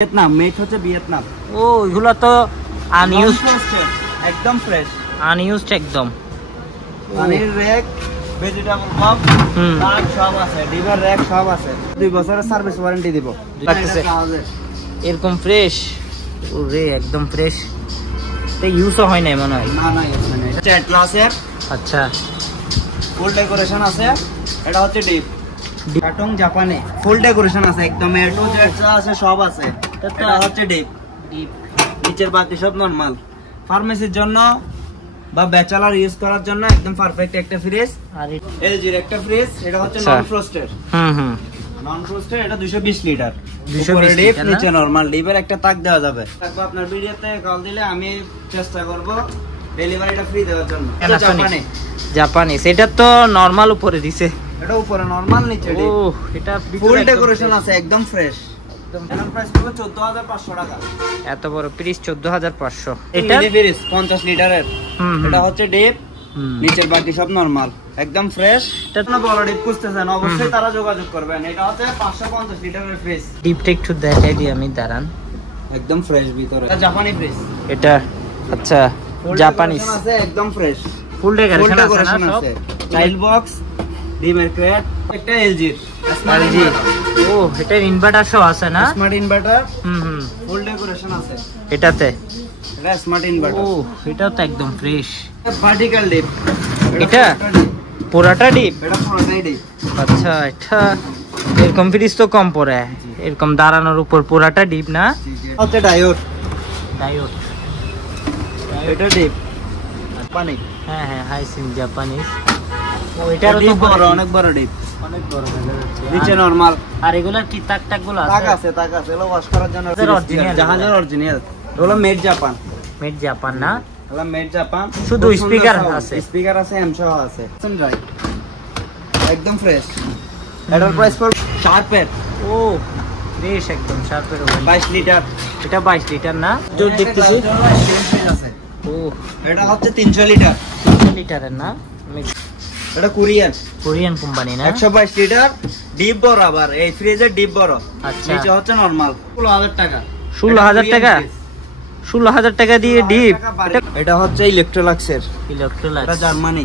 Vietnam made হচ্ছে Vietnam. ও এগুলো তো আনইউজড, একদম ফ্রেশ আনইউজড একদম। পানির র্যাক, ভেজিটেবল বক্স, তার সব আছে, ডিভার র্যাক সব আছে। 2 বছরের সার্ভিস ওয়ারেন্টি দিব। এরকম ফ্রেশ, ওরে একদম ফ্রেশ। তো ইউজও হয় না মনে হয়। না না ইউজ হয় না। এটা ক্লাসের। আচ্ছা, ফুল ডেকোরেশন আছে। এটা হচ্ছে ডিপ কার্টুন জাপানে ফুল ডেকোরেশন আছে, একদম এ টু জেড যা আছে সব আছে। এটা হচ্ছে ডিপ, ডিপ নিচের বাকি সব নরমাল। ফার্মেসির জন্য বা ব্যাচেলর ইউজ করার জন্য একদম পারফেক্ট একটা ফ্রিজ। আর এলজির একটা ফ্রিজ, এটা হচ্ছে নন ফ্রস্টেড। নন ফ্রস্টেড, এটা 220 লিটার। 220 ডিপ, নিচে নরমাল ডিপের একটা তাক দেওয়া যাবে। তারপর আপনার ভিডিওতে কল দিলে আমি চেষ্টা করব ডেলিভারিটা ফ্রি দেওয়ার জন্য। জাপানি, জাপানি সেটা তো নরমাল উপরে দিছে। এটা উপরে নরমাল, নিচে ডিপ। ও এটা ফুল ডেকোরেশন আছে, একদম ফ্রেশ। একদম প্রাইস পড়বে 14500 টাকা। এত বড় ফ্রিজ 14500। এটা ফ্রিজ 50 লিটারের। এটা হচ্ছে ডিপ, নিচের বাকি সব নরমাল, একদম ফ্রেশ। এটা না বড় ডিপ খুঁজতেছেন অবশ্যই তারা যোগাযোগ করবেন। এটা হচ্ছে 550 লিটারের ফ্রিজ। ডিপটা একটু দেখাই দিই আমি, দাঁড়ান। একদম ফ্রেশ ভিতরে। এটা জাপানি ফ্রিজ। এটা আচ্ছা জাপানিজ আছে, একদম ফ্রেশ। ফুল ডেকোরেশন আছে না সব। চাইল্ড বক্স, ডিমের ক্রেট, একটা এলজি স্মার্ট এলজি। ও এটা ইনভার্টার সহ আছে না? Smart inverter. ফুল ডেকোরেশন আছে এটাতে। এটা স্মার্ট ইনভার্টার। ও এটাও তো একদম ফ্রেশ। Vertical deep. এটা পুরাটা ডিপ। এটা পুরাটাই ডিপ। আচ্ছা, এটা এরকম ফ্রিজ তো কম পড়ে, এরকম দাঁড়ানোর উপর পুরাটা ডিপ না? হচ্ছে ডায়োড। ডায়োড, এটা ডিপ পানি। হ্যাঁ হ্যাঁ, হাইসিন জাপানিজ। ও এটারও তো বড়, অনেক বড় ডিপ, অনেক বড় দেখা যাচ্ছে। নিচে নরমাল। আর এগুলা কি তাক টাক গুলো আছে? তাক আছে, তাক আছে। এগুলো ওয়াশ করার জন্য অরিজিনাল, জাহাজের অরিজিনাল। এগুলো মেড জাপান। মেড জাপান না? এগুলো মেড জাপান। শুধু স্পিকার আছে, স্পিকার আছে, এম সহ আছে। একদম ফ্রেশ। এটার প্রাইস পড়বে শার্পের। ও ফ্রেশ একদম, শার্পের 22 লিটার। এটা 22 লিটার না? দুধ দেখতেছি। ও এটা হচ্ছে 300 লিটার। 300 লিটারের না? এটা কোরিয়ান, কোরিয়ান কোম্পানি না? 122 লিটার। ডিপ বড়, আবার এই ফ্রিজের ডিপ বড়। আচ্ছা, নিচে হচ্ছে নরমাল। 16000 টাকা। 16000 টাকা? 16000 টাকা দিয়ে ডিপ? এটা হচ্ছে ইলেকট্রোলাক্সের। ইলেকট্রোলাক্স, এটা জার্মানি।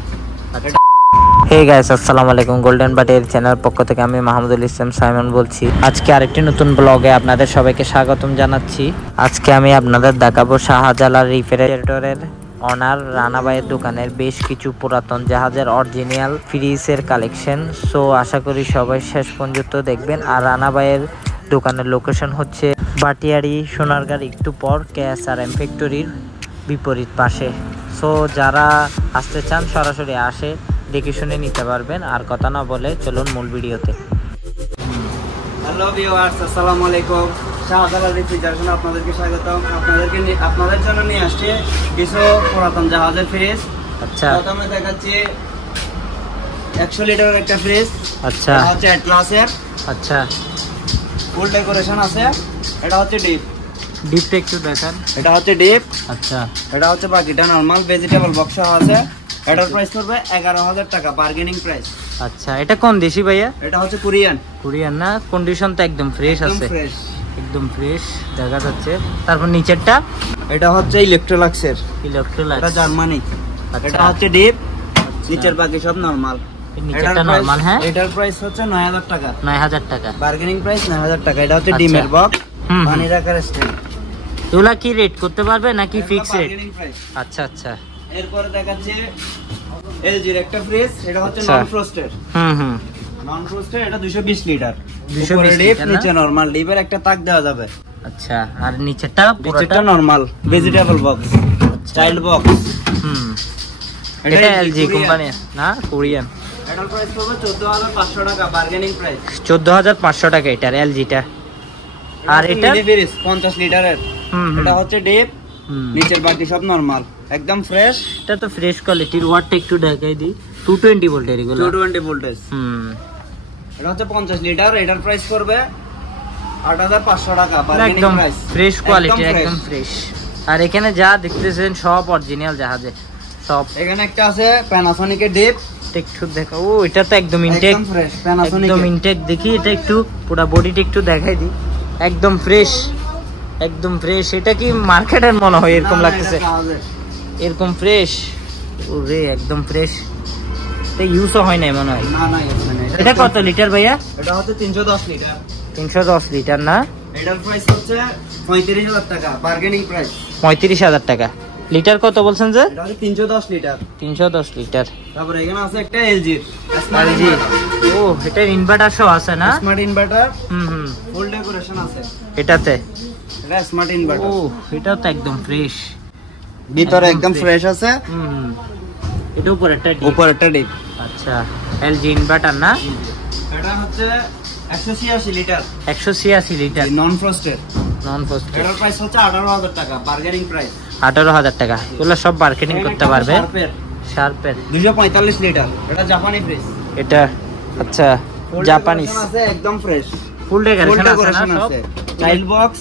হে গাইস, আসসালামু আলাইকুম। গোল্ডেন বাটির চ্যানেল পক্ষ থেকে আমি মাহমুদুল ইসলাম সাইমন বলছি। আজকে আরেকটি নতুন ব্লগে আপনাদের সবাইকে স্বাগতম জানাচ্ছি। আজকে আমি আপনাদের দেখাবো শাহজালাল রেফ্রিজারেটরের অনার রানা ভাইয়ের দোকানের বেশ কিছু পুরাতন জাহাজের অরিজিনাল ফ্রিজের কালেকশন। সো আশা করি সবাই শেষ পর্যন্ত দেখবেন। আর রানা ভাইয়ের দোকানের লোকেশন হচ্ছে বাটিয়ারি সোনারগাঁর একটু পর KSRM ফ্যাক্টরির বিপরীত পাশে। সো যারা আসতে চান সরাসরি আসে দেখে শুনে নিতে পারবেন। আর কথা না বলে চলুন মূল ভিডিওতে। হ্যালো ভিউয়ার্স, আসসালামু আলাইকুম। শাহজালাল রেফ্রিজারেশনে আপনাদেরকে স্বাগতম। আপনাদের জন্য নিয়ে আসছে কিছু পুরাতন জাহাজের ফ্রিজ। আচ্ছা, প্রথমে দেখাচ্ছি 100 লিটারের একটা ফ্রিজ। আচ্ছা, এটা হচ্ছে ক্লাসের। আচ্ছা, ফুল ডেকোরেশন আছে। এটা হচ্ছে ডিপ। ডিপটা একটু দেখান। এটা হচ্ছে ডিপ। আচ্ছা, এটা হচ্ছে বাকিটা নরমাল, ভেজিটেবল বক্স আছে। এটার প্রাইস পড়বে 11000 টাকা, বার্গেনিং প্রাইস। আচ্ছা, এটা কোন দেশি ভাইয়া? এটা হচ্ছে কোরিয়ান। কোরিয়ান না? কন্ডিশন তো একদম ফ্রেশ আছে, ফ্রেশ, একদম ফ্রেশ দেখা যাচ্ছে। তারপর নিচেরটা? এটা হচ্ছে ইলেকট্রোলাক্সের। ইলেকট্রোলাক্স, এটা জার্মানি। আচ্ছা, এটা হচ্ছে ডিপ, নিচের বাকি সব নরমাল। নিচেরটা নরমাল। হ্যাঁ, এটার প্রাইস হচ্ছে 9000 টাকা, 9000 টাকা, বার্গেনিং প্রাইস 9000 টাকা। এটা হচ্ছে ডিমের বক্স, পানি রাখার স্ট্যান্ড। এগুলা কি রেট করতে পারবে নাকি ফিক্স রেট? আচ্ছা আচ্ছা। এরপরে দেখাচ্ছি এলজির একটা ফ্রিজ। এটা হচ্ছে নন ফ্রস্টেড। নন ফ্রস্টেড, এটা 220 লিটার। 220 ডিপ, নিচে নরমাল ডিপের একটা তাক দেওয়া যাবে। আচ্ছা, আর নিচেরটা? নিচেরটা normal, vegetable box, child box. এটা এলজি কোম্পানি না? কোরিয়ান। এটার প্রাইস পড়বে 14500 টাকা, বার্গেনিং প্রাইস। 14500 টাকা এটার, এলজিটা। আর এটা ফ্রিজ 50 লিটারের। এটা হচ্ছে ডিপ, নিচের বাকি সব নরমাল, একদম ফ্রেশ। এটা তো ফ্রেশ কোয়ালিটির। ওয়াটটা একটু দেখাই দিই। 220 ভোল্টের এগুলো। 220 ভোল্টেজ। এটা হচ্ছে 50 লিটার। এটার প্রাইস পড়বে 8500 টাকা, বার্গেনিং প্রাইস। ফ্রেশ কোয়ালিটি, একদম ফ্রেশ। আর এখানে যা দেখতেছেন সব অরিজিনাল জাহাজে সব। এখানে একটা আছে প্যানাসোনিকের ডিপ। একটু দেখো। ও এটা তো একদম ইনটেক, একদম ফ্রেশ প্যানাসোনিক, একদম ইনটেক। দেখি এটা একটু পুরো বডিটা একটু দেখাই দিই, একদম ফ্রেশ। একদম ফ্রেশ। এটা কি মার্কেটের মনে হয় এরকম লাগতেছে, এরকম ফ্রেশ। ওরে একদম ফ্রেশ, এটা ইউজও হয় না মনে হয়। না না এটা কত লিটার ভাইয়া? এটা হচ্ছে 310 লিটার। 310 লিটার না? এটার প্রাইস হচ্ছে 35,000 টাকা, বার্গেনিং প্রাইস। 35,000 টাকা। লিটার কত বলছেন যে? এটা হচ্ছে 310 লিটার। 310 লিটার। তারপর এখানে আছে একটা এলজি LG। ও এটা ইনভার্টার সহ আছে না? Smart inverter. হুম। ফুল ডেকোরেশন আছে এটাতে। এটা স্মার্ট ইনভার্টার। ও এটাও তো একদম ফ্রেশ, ভিতরে একদম ফ্রেশ আছে। হুম। এটা উপরেরটা ডিপ। উপরেরটা ডিপ। আচ্ছা LG ইনভার্টার না? এটা হচ্ছে 186 লিটার। 186 লিটার নন ফ্রস্টেড। নন ফ্রস্টেড। এটার প্রাইস হচ্ছে 18,000 টাকা, বার্গেনিং প্রাইস। 18,000 টাকা। এগুলো সব মার্কেটিং করতে পারবে। শার্পের 245 লিটার। এটা জাপানি ফ্রিজ। এটা আচ্ছা জাপানিজ আছে, একদম ফ্রেশ। ফুল ডেকোরেশন আছে, চাইল্ড বক্স,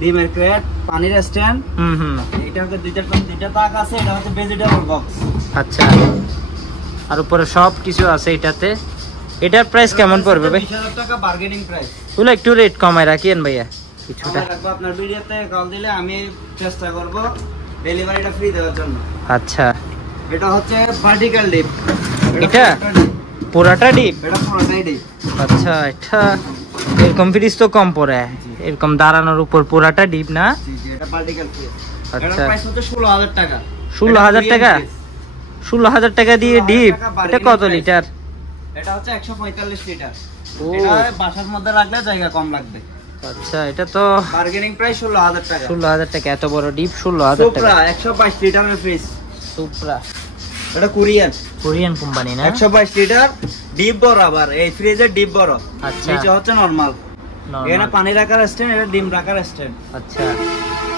ডিমের ক্রেট, পানির স্ট্যান্ড। হুম। এটা হচ্ছে দুইটা তাক আছে। এটা হচ্ছে ভেজিটেবল বক্স। আচ্ছা আর উপরে সব কিছু আছে এটাতে। এটার প্রাইস কেমন পড়বে ভাই? 20,000 টাকা, বার্গেনিং প্রাইস। ওগুলো একটু রেট কমায় রাখিয়েন ভাইয়া কিছুটা। আপনার ভিডিওতে কল দিলে আমি চেষ্টা করব ডেলিভারিটা ফ্রি দেওয়ার জন্য। আচ্ছা এটা হচ্ছে ভার্টিক্যাল ডিপ। এটা পুরাটা ডিপ? এটা পুরোটাই ডিপ। আচ্ছা এটা এরকম ফ্রিজ তো কম পড়ে, এরকম দাঁড়ানোর উপর পুরাটা ডিপ না? জি জি, এটা ভার্টিক্যাল ফ্রিজ। আচ্ছা এটার প্রাইস হচ্ছে 16,000 টাকা। 16,000 টাকা? 16,000 টাকা দিয়ে ডিপ? এটা কত লিটার? এটা হচ্ছে 145 লিটার। ও এটা বাসার মধ্যে রাখলে জায়গা কম লাগবে। আচ্ছা এটা তো বার্গেনিং প্রাইস 16,000 টাকা। 16,000 টাকা। এত বড় ডিপ 16,000 টাকা। সুপ্রা 122 লিটারের ফ্রিজ। সুপ্রা এটা কোরিয়ান কোম্পানি না? 122 লিটার ডিপ বড়। আবার এই ফ্রিজের ডিপ বড়। আচ্ছা নিচে হচ্ছে নরমাল। এখানে পানি রাখার স্ট্যান্ড, এটা ডিম রাখার স্ট্যান্ড। আচ্ছা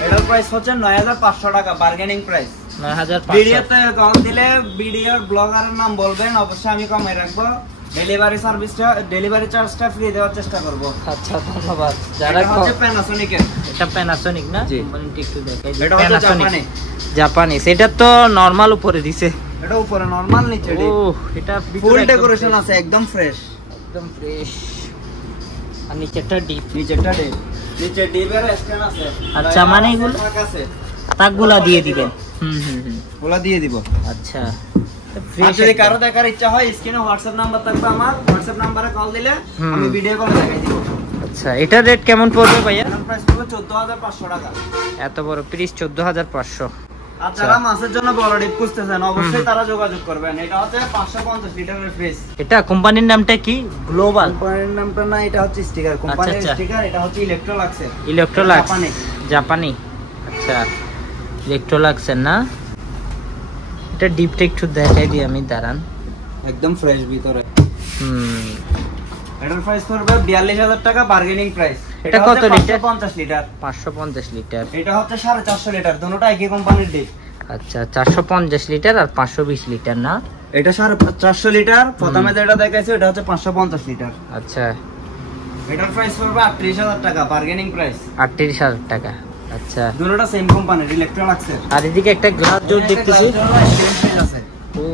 এটার প্রাইস হচ্ছে 9,500 টাকা, বার্গেনিং প্রাইস। 9,500। ভিডিওতে কম দিলে ভিডিওর ব্লগারের নাম বলবেন, অবশ্যই আমি কমে রাখবো। ডেলিভারি সার্ভিসটা, ডেলিভারি চার্জটা ফ্রি দেওয়ার চেষ্টা করব। আচ্ছা ধন্যবাদ। যারা এটা হচ্ছে প্যানাসোনিকের। এটা প্যানাসোনিক না? জি। কোম্পানিটা একটু দেখাই। এটা হচ্ছে জাপানি। জাপানিজ। এটা তো নরমাল উপরে দিছে। এটা উপরে নরমাল, নিচে ও এটা ফুল ডেকোরেশন আছে, একদম ফ্রেশ। একদম ফ্রেশ। আর নিচেরটা ডিপ। নিচেরটা ডিপ। নিচে ডিপের স্ট্যান্ড আছে। আচ্ছা মানে এগুলো আছে, তাকগুলা দিয়ে দিবেন? ওলা দিয়ে দিব। আচ্ছা আর যদি কারো দেখার ইচ্ছা হয়, স্ক্রিনে হোয়াটসঅ্যাপ নাম্বার থাকবে আমার, হোয়াটসঅ্যাপ নাম্বারে কল দিলে আমি ভিডিও কলে দেখাই দিব। আচ্ছা এটার রেট কেমন পড়বে ভাইয়া? প্রাইস পড়বে 14,500 টাকা। এত বড় পিস 14,500। আর যারা মাছের জন্য বড় ডিপ খুঁজতেছেন, অবশ্যই তারা যোগাযোগ করবেন। এটা হচ্ছে 550 লিটারের ফ্রিজ। এটা কোম্পানির নামটা কি? গ্লোবাল কোম্পানির নামটা না, এটা হচ্ছে স্টিকার, কোম্পানির স্টিকার। এটা হচ্ছে ইলেকট্রোলাক্সের। ইলেকট্রোলাক্স জাপানি। আচ্ছা ইলেকট্রোলাক্সের না? এটা ডিপটা একটু দেখাই দিই আমি, দাঁড়ান। একদম ফ্রেশ ভিতরে। এটার প্রাইস পড়বে 42,000 টাকা, বার্গেনিং প্রাইস। এটা কত লিটার? 550 লিটার। 550 লিটার। এটা হচ্ছে 450 লিটার, দুটোটা একই কোম্পানির ডিপ। আচ্ছা 450 লিটার আর 520 লিটার না? এটা 450 লিটার। প্রথমে যেটা দেখাইছে এটা হচ্ছে 550 লিটার। আচ্ছা এটার প্রাইস পড়বে 38,000 টাকা, বার্গেনিং প্রাইস। 38,000 টাকা। আচ্ছা দুটোটা সেম কোম্পানির, ইলেকট্রোলাক্সের। আর এদিকে একটা গ্লাস জোর দেখতেছি। ও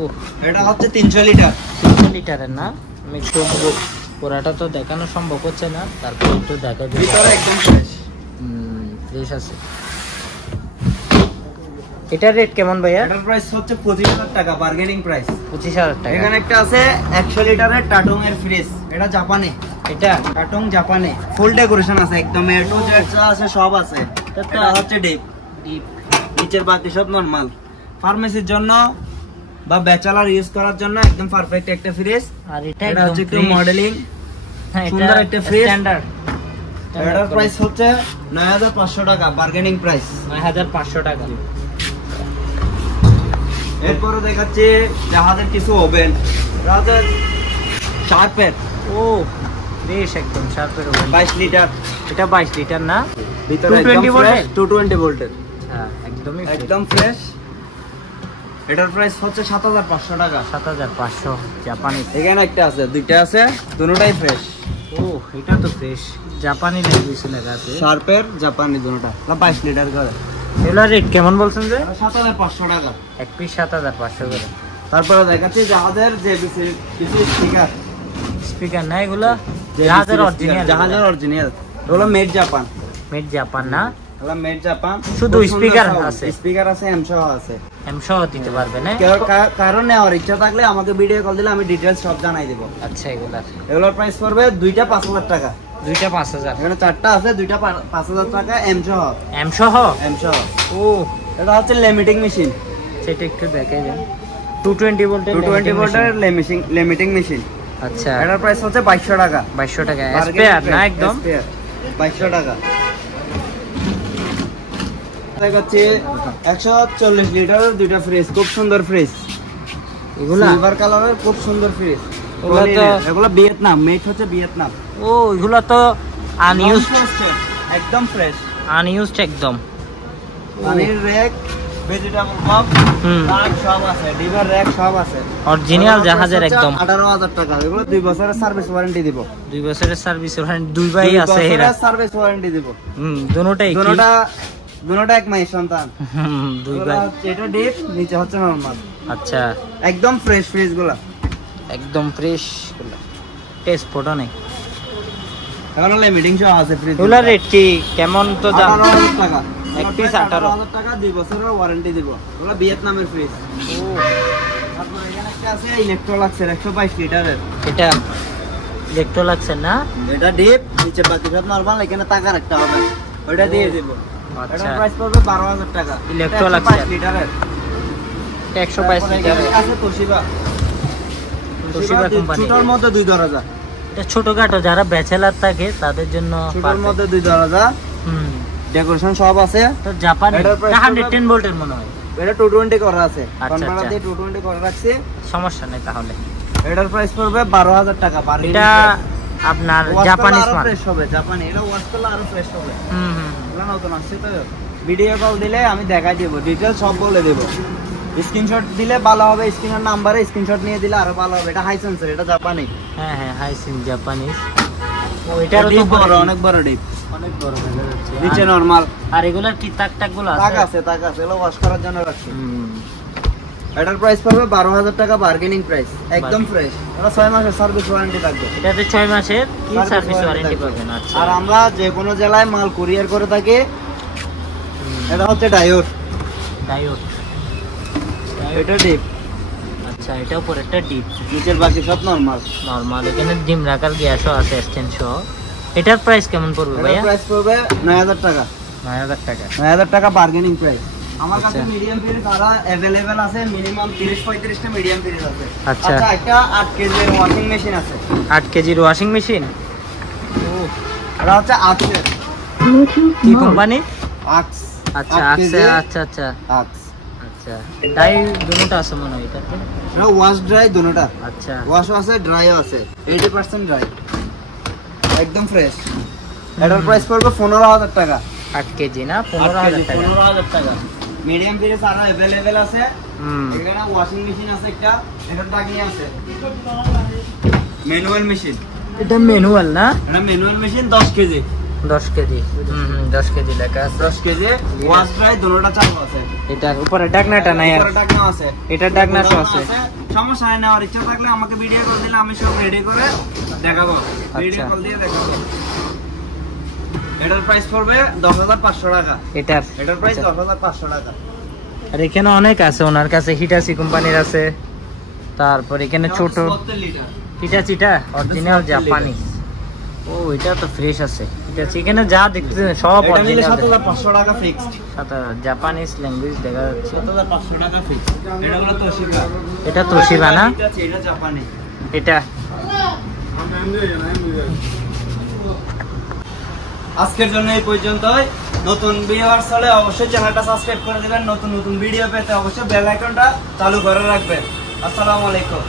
এটা হচ্ছে 300 লিটার। 300 লিটারের না? আমি একটু পুরাটা তো দেখানো সম্ভব হচ্ছে না, তারপর একটু দেখা দিই। ভিতরে একদম ফ্রেশ। ফ্রেশ আছে। এটার রেট কেমন ভাইয়া? এটার প্রাইস হচ্ছে 25,000 টাকা, বার্গেনিং প্রাইস। 25,000 টাকা। এখানে একটা আছে 100 লিটারের টাটং এর ফ্রিজ। এটা জাপানি। এটা টাটং জাপানি, ফুল ডেকোরেশন আছে, একদম এ টু জেড যা আছে সব আছে। এটা হচ্ছে ডিপ। নিচের বাকি সব নরমাল। ফার্মেসির জন্য বা ব্যাচেলর ইউজ করার জন্য একদম পারফেক্ট একটা ফ্রিজ। আর এটা এটা হচ্ছে একটু ফ্রেশ। মডেলিং, হ্যাঁ এটা সুন্দর একটা ফ্রিজ। স্ট্যান্ডার্ড। এটার প্রাইস হচ্ছে 9,500 টাকা, বার্গেনিং প্রাইস। 9,500 টাকা। এরপরে দেখাচ্ছি জাহাজের কিছু ওভেন। জাহাজের শার্পের। ও বেশ একদম শার্পের ওভেন। 22 লিটার। এটা 22 লিটার না? ভিতরে 220 ভোল্টের? 220 ভোল্টের। হ্যাঁ একদমই একদম ফ্রেশ। এটার প্রাইস হচ্ছে 7,500 টাকা। 7,500 জাপানি। এখানে একটা আছে, দুইটা আছে, দুটোটাই ফ্রেশ। ও এটা তো ফ্রেশ, জাপানি ল্যাঙ্গুয়েজ লেখা আছে। শার্পের জাপানি দুটোটা, 22 লিটার করে। এগুলোর রেট কেমন বলছেন যে? 7,500 টাকা। এক পিস 7,500 করে। তারপরে দেখাচ্ছি জাহাজের যে কিছু স্টিকার। স্পিকার না এগুলো? জাহাজের অরিজিনাল। জাহাজের অরিজিনাল। এগুলো মেড জাপান। মেড জাপান না? হলো মেড জাপান। শুধু স্পিকার আছে, স্পিকার আছে, এম সহ আছে। এম সহ দিতে পারবে না? কারণ নেওয়ার ইচ্ছা থাকলে আমাকে ভিডিও কল দিলে আমি ডিটেইলস সব জানাই দেব। আচ্ছা, এগুলোর প্রাইস পড়বে দুইটা 5000 টাকা। দুইটা 5000। এখানে চারটা আছে, দুইটা 5000 টাকা এম সহ। এম সহ? এম সহ। ও, এটা হচ্ছে লিমিটিং মেশিন। সেটা একটু দেখাই দেন। 220 ভোল্টের 220 ভোল্টের লিমিটিং মেশিন। আচ্ছা, এটার প্রাইস হচ্ছে 2200 টাকা। 2200 টাকা স্পেয়ার না? একদম 2200 টাকা। দেখাচ্ছি 140 লিটারের দুইটা ফ্রিজ, খুব সুন্দর ফ্রিজ। এগুলা সিলভার কালারের খুব সুন্দর ফ্রিজ। এগুলো ভিয়েতনাম, মেড হচ্ছে ভিয়েতনাম। ও, এগুলা তো আনইউজড, একদম ফ্রেশ, আনইউজড একদম। পানির র‍্যাক, ভেজিটেবল বক্স, তার সব আছে, ডিভার র‍্যাক সব আছে। অরিজিনাল জাহাজের একদম। 18000 টাকা। এগুলো 2 বছরের সার্ভিস ওয়ারেন্টি দিব। 2 বছরের সার্ভিস ওয়ারেন্টি, দুই ভাই আছে এরা। সার্ভিস ওয়ারেন্টি দিব। দুটোটা এক মাস সন্তান। দুই ভাই। এটা ডিপ, নিচে হচ্ছে নরমাল। আচ্ছা, একদম ফ্রেশ ফ্রিজ গুলা, একদম ফ্রেশ গুলা, টেস্ট ফটো নেই। এখন লিমিটিং সহ আছে ফ্রিজ। এগুলা রেট কি কেমন তো জান? 18000 টাকা। এক পিস 18000 টাকা, 2 বছরের ওয়ারেন্টি দিব। এগুলো ভিয়েতনামের ফ্রিজ। ও, তারপর এখানে একটা আছে ইলেকট্রোলাক্সের 122 লিটারের। এটা ইলেকট্রোলাক্সের না? এটা ডিপ, নিচে বাকি সব নরমাল, এখানে টাকার একটা হবে, ওটা দিয়ে দিব। আচ্ছা, এটার প্রাইস পড়বে 12000 টাকা। ইলেকট্রোলাক্সের 122 লিটারের। 122 লিটারের আছে তোশিবা কোম্পানি। ছোটর মধ্যে 2 দরজা। এটা ছোটখাটো যারা ব্যাচেলার থাকে তাদের জন্য। ছোটর মধ্যে 2 দরজা, ডেকোরেশন সব আছে। তো জাপানি 110 ভোল্টের মনে হয়। এটা 220 করা আছে, আচ্ছা, কনভার্টার দিয়ে 220 করে রাখছি। সমস্যা নেই তাহলে। এটার প্রাইস পড়বে 12000 টাকা। এটা আপনার জাপানিজ মাল, ফ্রেশ হবে, জাপানি। এটা ওয়াশ করলে আরো ফ্রেশ হবে। এগুলো নতুন আসছে তো। ভিডিও কল দিলে আমি দেখাই দেব, ডিটেইলস সব বলে দেব। স্ক্রিনশট দিলে ভালো হবে, স্ক্রিনের নাম্বারে স্ক্রিনশট নিয়ে দিলে আরো ভালো হবে। এটা হাইসেন্সের, এটা জাপানি। হ্যাঁ, হাইসেন্স জাপানিজ। ও, এটারও তো বড়, অনেক বড় ডিপ, অনেক বড় দেখা যাচ্ছে। নিচে নরমাল। আর এগুলার কি তাক গুলো আছে? তাক আছে, এগুলো ওয়াশ করার জন্য রাখছি। এটার প্রাইস পড়বে 12000 টাকা, বার্গেনিং প্রাইস, একদম ফ্রেশ। এটা 6 মাসের সার্ভিস ওয়ারেন্টি থাকবে। এটাতে 6 মাসের কি সার্ভিস ওয়ারেন্টি পাবেন? আচ্ছা, আর আমরা যে কোনো জেলায় মাল কুরিয়ার করে থাকি। এটা হচ্ছে ডায়োড। এটা ডিপ। আচ্ছা, এটা উপরে একটা ডিপ, নিচের বাকি সব নরমাল। এখানে ডিম রাখার গ্যাসও আছে, স্ট্যান্ড সহ। এটার প্রাইস কেমন পড়বে ভাইয়া? এটার প্রাইস পড়বে 9000 টাকা। 9000 টাকা। 9000 টাকা বার্গেনিং প্রাইস। আমার কাছে মিডিয়াম ফ্রিজ তারা अवेलेबल আছে, মিনিমাম 30-35 টা মিডিয়াম ফ্রিজ আছে। আচ্ছা, একটা 8 কেজির ওয়াশিং মেশিন আছে। 8 কেজির ওয়াশিং মেশিন। এটা হচ্ছে আক্সের। কি কোম্পানি? আক্স। আচ্ছা, আচ্ছা। ডাই দুটোটা আছে মনে হয় এটাতে। এটা ওয়াশ ড্রাই দুটোটা। আচ্ছা, ওয়াশও আছে, ড্রাইও আছে। 80% ড্রাই, একদম ফ্রেশ। এটার প্রাইস পড়বে 15000 টাকা। 8 কেজি না? 15000 টাকা। 15000 টাকা। মিডিয়াম ফ্রিজ আরো अवेलेबल আছে। এখানে ওয়াশিং মেশিন আছে একটা, এটা টাকি আছে। Manual machine. এটা ম্যানুয়াল না? এটা manual machine 10 KG. 10 KG. 10 KG লেখা আছে। 10 কেজি ওয়াশ ড্রাই দুটোটা চালু আছে। এটার উপরে ঢাকনাটা নাই আর? উপরে ঢাকনা আছে। এটা ঢাকনা সহ আছে। সমস্যা নাই, নেওয়ার ইচ্ছা থাকলে আমাকে ভিডিও কল দিলে আমি সব রেডি করে দেখাবো। ভিডিও কল দিয়ে দেখাবো। এটার প্রাইস পড়বে 10500 টাকা। এটার প্রাইস 10500 টাকা। আর এখানে অনেক আছে ওনার কাছে। হিটাচি কোম্পানির আছে, তারপর এখানে ছোট হিটাচিটা অরিজিনাল জাপানি। ও, এটা তো ফ্রেশ আছে। হিটাচি এখানে যা দেখতেছেন সব অরিজিনাল। 7500 টাকা ফিক্সড। জাপানিজ ল্যাঙ্গুয়েজ দেখা যাচ্ছে। 7500 টাকা ফিক্সড। এটা হলো তোশিবা। এটা তোশিবা না? এটা জাপানি। এটা আজকের জন্য এই পর্যন্তই। নতুন ভিউয়ার্স হলে অবশ্যই চ্যানেলটা সাবস্ক্রাইব করে দিবেন। নতুন ভিডিও পেতে অবশ্যই বেল আইকনটা চালু করে রাখবেন। আসসালামু আলাইকুম।